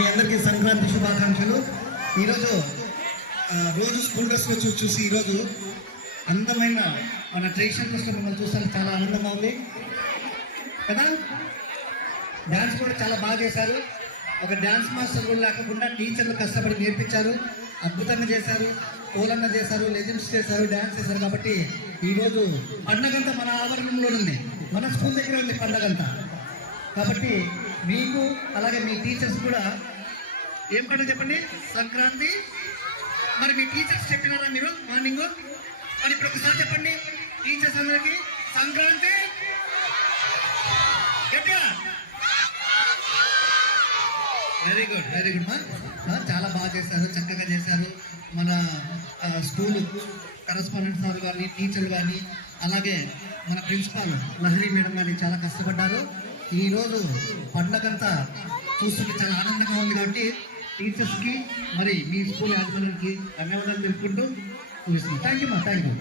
మీ అందరికీ సంక్రాంతి శుభాకాంక్షలు. ఈరోజు రోజు స్కూల్ డ్రెస్లో చూసి ఈరోజు అందమైన మన ట్రెడిషనల్ డ్రెస్లో మిమ్మల్ని చూస్తాను చాలా ఆనందంగా ఉంది కదా. డ్యాన్స్ కూడా చాలా బాగా చేశారు. ఒక డ్యాన్స్ మాస్టర్ కూడా లేకుండా టీచర్లు కష్టపడి నేర్పించారు, అద్భుతంగా చేశారు, కోలన్న చేశారు, లెజెండ్స్ చేశారు, డ్యాన్స్ చేశారు. కాబట్టి ఈరోజు పండగంతా మన ఆవరణంలో ఉంది, మన స్కూల్ దగ్గర ఉంది పండగంతా. కాబట్టి మీకు అలాగే మీ టీచర్స్ కూడా ఏం పండుగ చెప్పండి? సంక్రాంతి. మరి మీ టీచర్స్ చెప్పినారా మీరు మార్నింగ్? మరి ఇప్పుడు ఒకసారి చెప్పండి టీచర్స్ అందరికి సంక్రాంతి గట్టిగా. వెరీ గుడ్, వెరీ గుడ్ మా. చాలా బాగా చేశారు, చక్కగా చేశారు. మన స్కూల్ కరస్పాండెంట్ సార్ కానీ, టీచర్లు కానీ, అలాగే మన ప్రిన్సిపాల్ లహరి మేడం కానీ చాలా కష్టపడ్డారు. ఈరోజు పండగంతా చూస్తుంటే చాలా ఆనందంగా ఉంది. కాబట్టి టీచర్స్కి మరి మీ స్కూల్ యాజమాన్యానికి ధన్యవాదాలు తెలుపుకుంటూ చూపిస్తున్నాం. థ్యాంక్ యూ మా, థ్యాంక్ యూ.